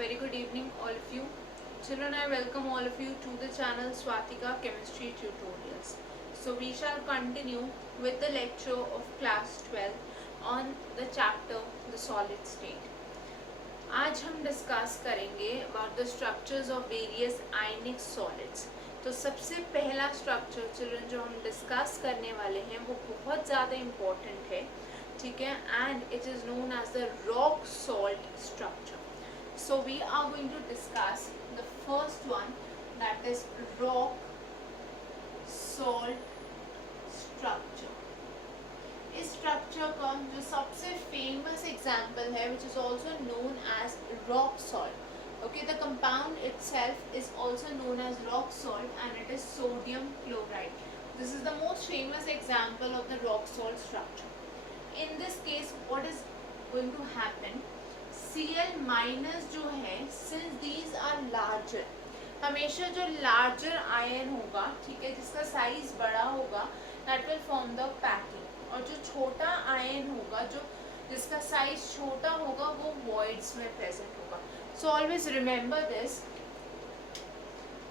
very good evening all of you. Children, I welcome all of you to the channel Swatika Chemistry Tutorials. So we shall continue with the lecture of class 12 on the chapter the solid state. आज हम discuss करेंगे about the structures of various ionic solids. तो सबसे पहला structure children जो हम discuss करने वाले हैं वो बहुत ज़्यादा इम्पोर्टेंट है, ठीक है, and it is known as the rock salt structure. So we are going to discuss the first one, that is rock salt structure. इस स्ट्रक्चर का जो सबसे फेमस एग्जाम्पल है which is also known as rock salt. Okay, the compound itself is also known as rock salt and it is sodium chloride. This is the most famous example of the rock salt structure. In this case what is going to happen, Cl minus जो है, since these are larger, हमेशा जो larger ion होगा, ठीक है, जिसका size बड़ा होगा, that will form the packing. और जो छोटा आयन होगा, जो जिसका साइज छोटा होगा, वो voids में present होगा. So always remember this,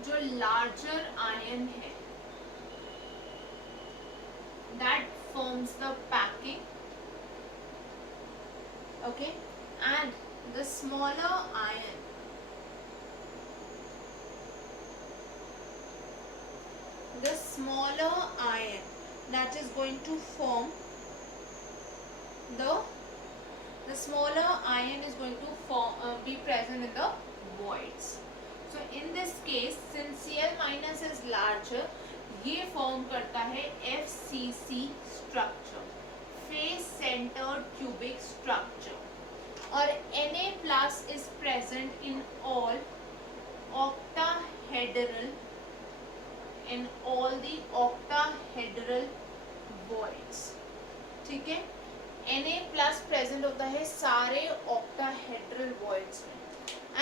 जो larger आयन है, that forms the packing, okay, and the smaller ion that is going to form the smaller ion is going to be present in the voids. So in this case since Cl minus is larger, ये form करता है FCC structure, face centered cubic structure. Or Na plus is present in all the octahedral voids. ठीक है, Na plus present होता है सारे octahedral voids में.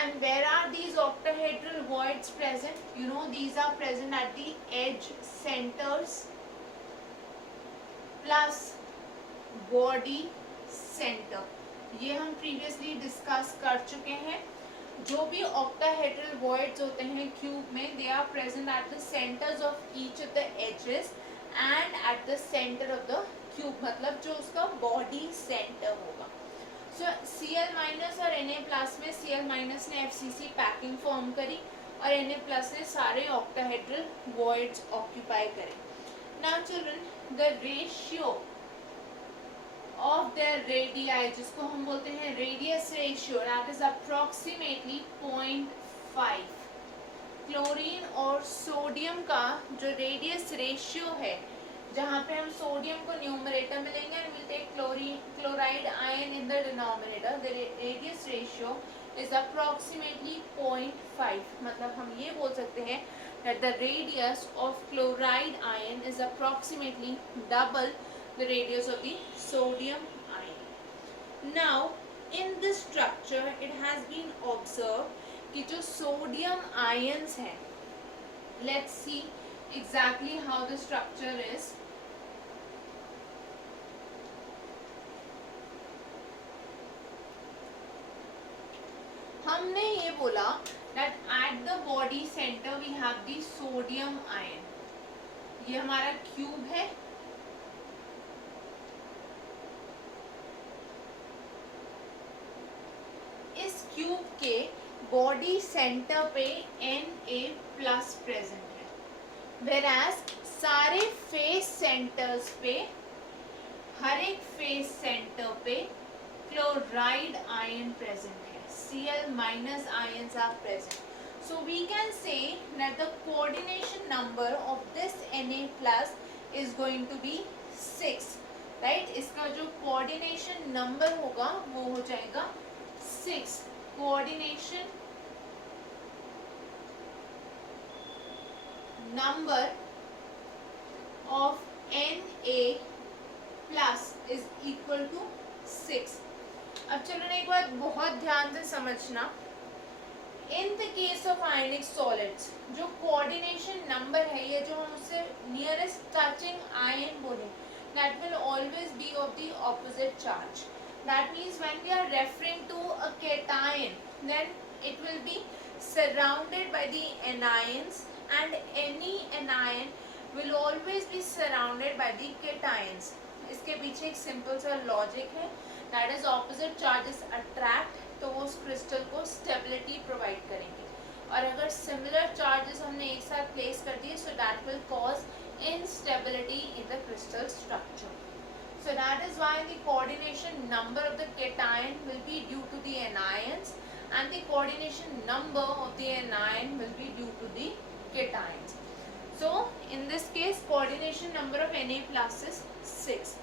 And where are these octahedral voids present? You know, these are present at the edge centers plus body center. ये हम previously discuss कर चुके हैं. जो भी ऑक्टाहेड्रल वॉइड्स होते हैं क्यूब में, they are present at the centres of each of the edges and at the centre of the cube, मतलब जो उसका बॉडी सेंटर होगा. सो Cl माइनस और Na प्लस में Cl माइनस ने FCC पैकिंग फॉर्म करी और Na प्लस ने सारे ऑक्टाहेड्रल वॉइड्स ऑक्यूपाई करे. Now children, the ratio of their radii, जिसको हम बोलते हैं radius ratio, that is approximately 0.5. Chlorine और सोडियम का जो रेडियस रेशियो है, जहाँ पे हम सोडियम को न्यूमरेटर में लेंगे and we'll take chloride ion in the denominator, the radius ratio is approximately 0.5. मतलब हम ये बोल सकते हैं that the radius of chloride ion is approximately double the radius of the sodium ion. Now in this structure it has been observed कि जो sodium ions हैं, let's see exactly how the structure is. हमने ये बोला that at the body center we have the sodium ion. ये हमारा cube है, इस क्यूब के बॉडी सेंटर पे Na प्लस प्रेजेंट है, whereas सारे फेस सेंटर्स पे, हर एक फेस सेंटर पे क्लोराइड आयन प्रेजेंट है, Cl minus ions are present. So we can say that the coordination number of this Na plus is going to be 6, right? इसका जो coordination number होगा वो हो जाएगा 6. Coordination number of Na plus is equal to 6. अब चलो एक बात बहुत ध्यान से समझना, in the case of ionic solids जो कोऑर्डिनेशन नंबर है, ये जो हम उससे नियरेस्ट टचिंग आयन बोले, that will always be of the opposite charge. That means when we are referring to a cation, then it will be surrounded by the anions, and any anion will always be surrounded by the cations. इसके पीछे एक simple सा logic है, that is opposite charges attract, तो वो उस crystal को stability provide करेंगे, और अगर सिमिलर चार्जेस हमने एक साथ प्लेस कर दिए, so that will cause instability in the crystal structure. So that is why the coordination number of the cation will be due to the anions, and the coordination number of the anion will be due to the cations. So in this case coordination number of Na plus is 6.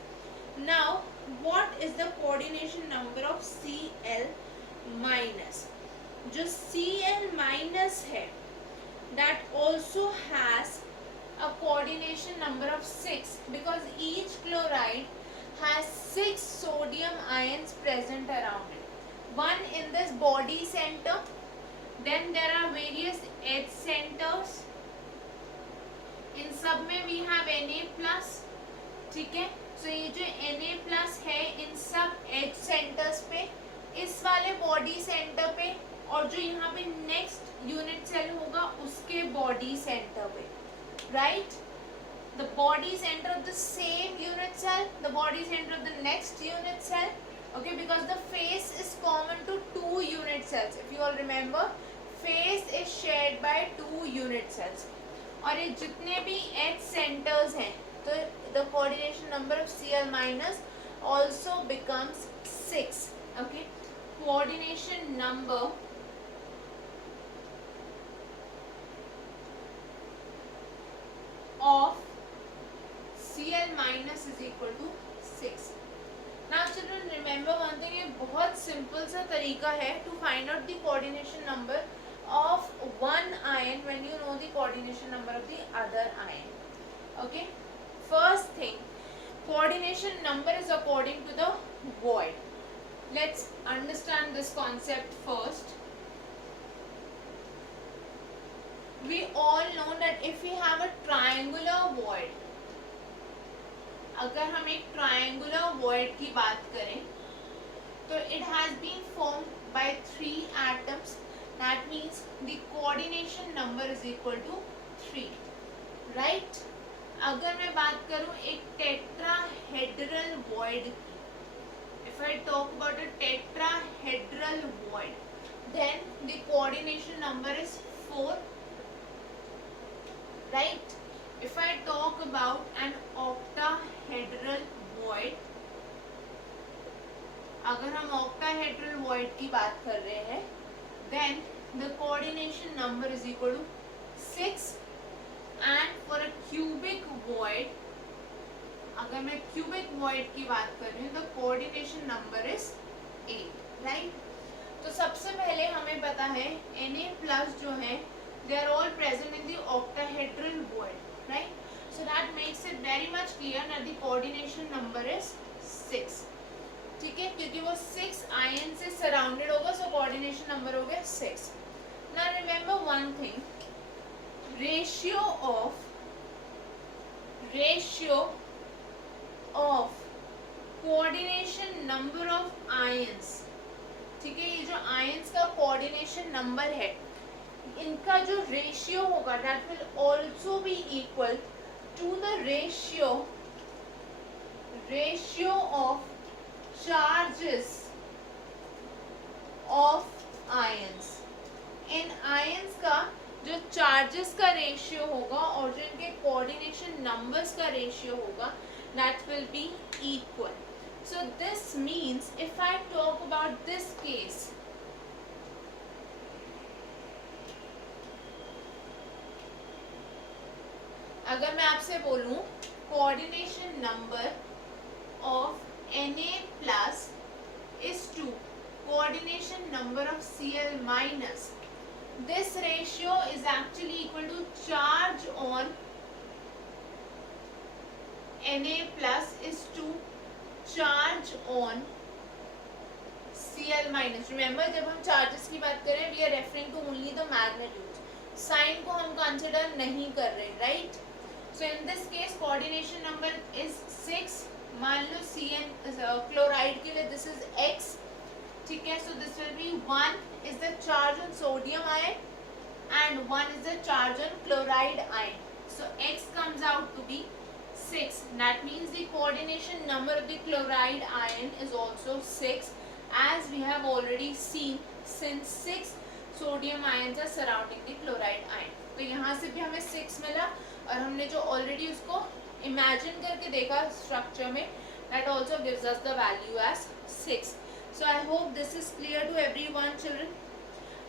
Now what is the coordination number of Cl minus? जो Cl minus है that also has a coordination number of 6, because each chloride has 6 sodium ions present around it. One in this body center, then there are various edge centers. इन सब में we have Na plus, ठीक है. So ये जो Na plus है इन सब edge centers पे, इस वाले body center पे, और जो यहाँ पे next unit cell होगा उसके body center पे. Right, the body center of the same unit cell, the body center of the next unit cell, okay, because the face is common to 2 unit cells. If you all remember, face is shared by 2 unit cells. और ये जितने भी edge centers हैं, तो the coordination number of Cl minus also becomes 6. Okay, coordination number of Cl minus is equal to 6. Now children remember one thing, ये बहुत simple सा तरीका है to find out the coordination number of one ion when you know the coordination number of the other ion. Okay, first thing, coordination number is according to the void. Let's understand this concept first. We all know that if we have a triangular void, अगर हम एक triangular void की बात करें, तो it has been formed by 3 atoms. That means the coordination number is equal to 3. Right? अगर मैं बात करूँ एक tetrahedral void, if I talk about a tetrahedral void, then the coordination number is 4. Right? If I talk about an octahedral void, अगर हम octahedral void की बात कर रहे हैं, then the coordination number is equal to 6, and for a cubic void, अगर मैं cubic void की बात कर रही हूँ, the coordination number is 8. Right? तो सबसे पहले हमें पता है Na plus जो है, they are all present in the octahedral void, right? So that makes it very much clear that the coordination number is 6. ठीक है, क्योंकि वो 6 ions से surrounded होगा, so coordination number हो गया 6. Now remember one thing, ratio of coordination number of ions, ठीक है, ये जो ions का coordination number है, इनका जो रेशियो होगा that will also be equal to the ratio of charges of ions. In ions का जो charges का रेशियो होगा और जो इनके coordination numbers का रेशियो होगा, that will be equal. So this means if I talk about this case, अगर मैं आपसे बोलूं coordination number of Na plus is 2, coordination number of Cl minus, this ratio is actually equal to charge on Na plus is 2 charge on Cl minus. Remember जब हम charges की बात कर रहे हैं, we are referring to only the magnitudes. Sign को हम consider नहीं कर रहे, right? So in this case coordination number is 6, मान लो CN क्लोराइड के लिए दिस इज X, ठीक है. So this will be 1 is the charge on sodium ion and 1 is the charge on chloride ion. So X comes out to be 6. That means the coordination number of the chloride ion is also 6, as we have already seen, since 6 sodium ions are surrounding the chloride ion. तो यहाँ से भी हमें 6 मिला, और हमने जो already उसको इमेजिन करके देखा स्ट्रक्चर में, that also gives us the value as 6. So I hope this is clear to everyone, children.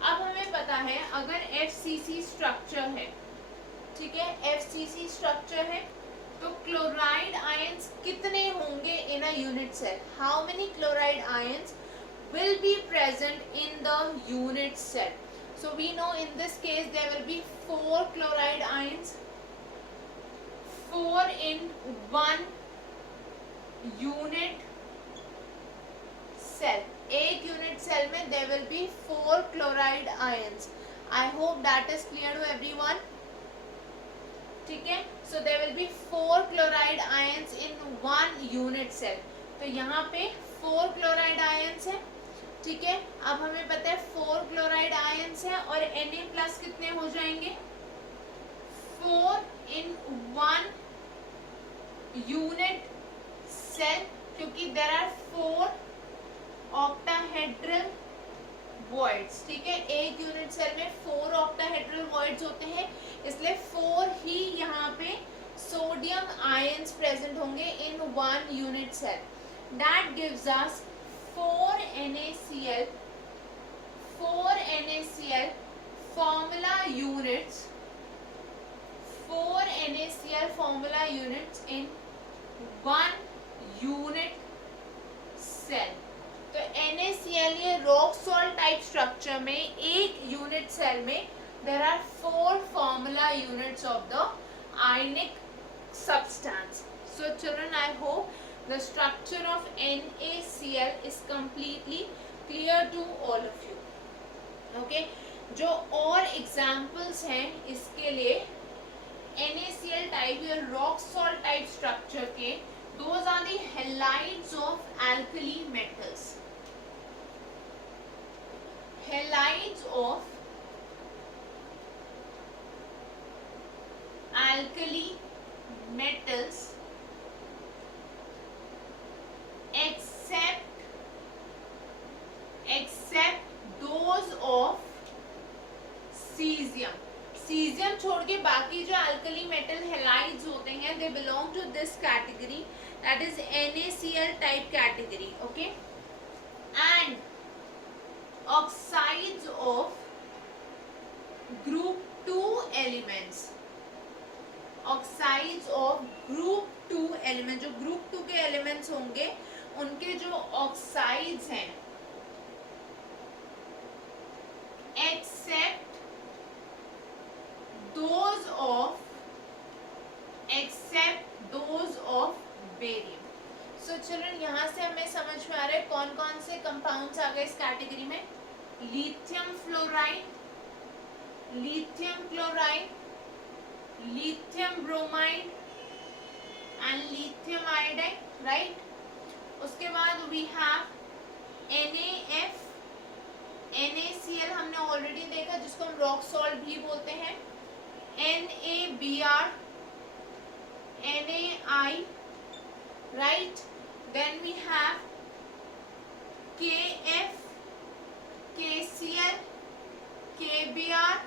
अब हमें पता है अगर FCC स्ट्रक्चर है, ठीक है, FCC स्ट्रक्चर है, तो क्लोराइड आयंस कितने होंगे in a unit cell? How many chloride ions will be present in the unit cell? So we know in this case there will be 4 chloride ions, 4 in one unit cell. एक unit cell में there will be 4 chloride ions. I hope that is clear to everyone. ठीक है, so there will be 4 chloride ions in one unit cell. तो यहाँ पे 4 chloride ions है, ठीक है. अब हमें पता है 4 chloride ions है, और Na प्लस कितने हो जाएंगे? 4 in one unit cell, क्योंकि there are 4 ऑक्टाहेड्रल वॉइड्स, ठीक है. एक यूनिट सेल में 4 ऑक्टाहेड्रल वॉइड्स होते हैं, इसलिए 4 ही यहाँ पे सोडियम आयंस प्रेजेंट होंगे in one unit cell. That gives us 4 NaCl, 4 NaCl formula units, 4 NaCl formula units in one unit cell. तो NaCl ये रॉक सॉल्ट टाइप स्ट्रक्चर में एक यूनिट सेल में there are 4 formula units of the ionic substance. So children, I hope the structure of NaCl is completely clear to all of you. Okay, जो और examples हैं इसके लिए NaCl type या rock salt type structure के, those are the halides of alkali metals. Halides of alkali metals except those of cesium. cesium छोड़ के बाकी जो alkali metal halides होते हैं, they belong to this category, that is NaCl type category. Okay, and oxides of group 2 elements, oxides of group 2 element, जो group 2 के elements होंगे उनके जो oxides हैं, except those of barium. So children, यहाँ से हमें समझ में आ रहा है कौन कौन से कंपाउंड्स आ गए इस कैटेगरी में. Lithium fluoride, lithium chloride, lithium bromide and lithium iodide, right. उसके बाद वी हैव NaF, NaCl हमने ऑलरेडी देखा, जिसको हम रॉक सॉल्ट भी बोलते हैं. NaBr, NaI, right. Then we have Kf, KCl, KBr,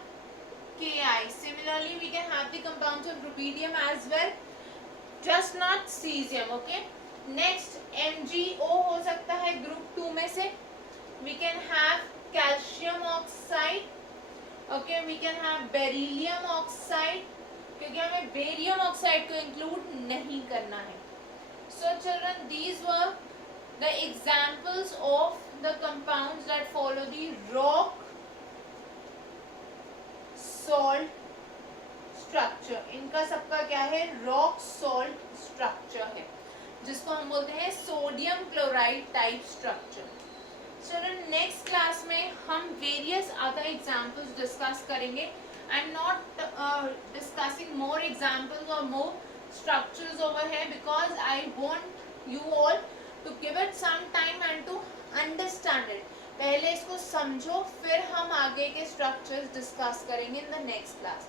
Ki. Similarly, we can have the compounds of rubidium as well, just not cesium. Okay. Next, MgO हो सकता है group 2 में से. We can have calcium oxide. Okay, we can have beryllium oxide, क्योंकि हमें barium oxide को include नहीं करना है. So children, these were the examples of the compounds that follow the rock salt structure. इनका सबका क्या है? रॉक सॉल्ट स्ट्रक्चर है, जिसको हम बोलते हैं sodium chloride type structure. Children, next class में हम वेरियस अदर एग्जाम्पल्स डिस्कस करेंगे. I am not discussing more examples or more structures over here because I want you all to give it some time and to understand it. पहले इसको समझो, फिर हम आगे के structures discuss करेंगे in the next class.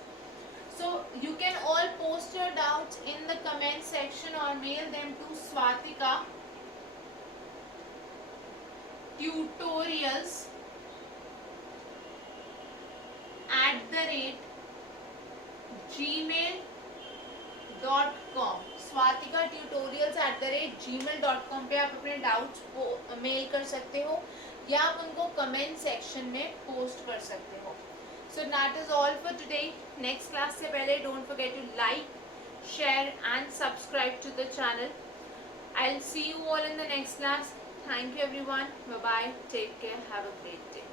So you can all post your doubts in the comment section or mail them to Swatika tutorials @gmail.com. Swatika tutorials @gmail.com पे आप अपने डाउट्स मेल कर सकते हो या आप उनको कमेंट सेक्शन में पोस्ट कर सकते हो. So that is all for today. Next class से पहले don't forget to like, share and subscribe to the channel. I'll see you all in the next class. Thank you everyone. Bye bye. Take care. Have a great day.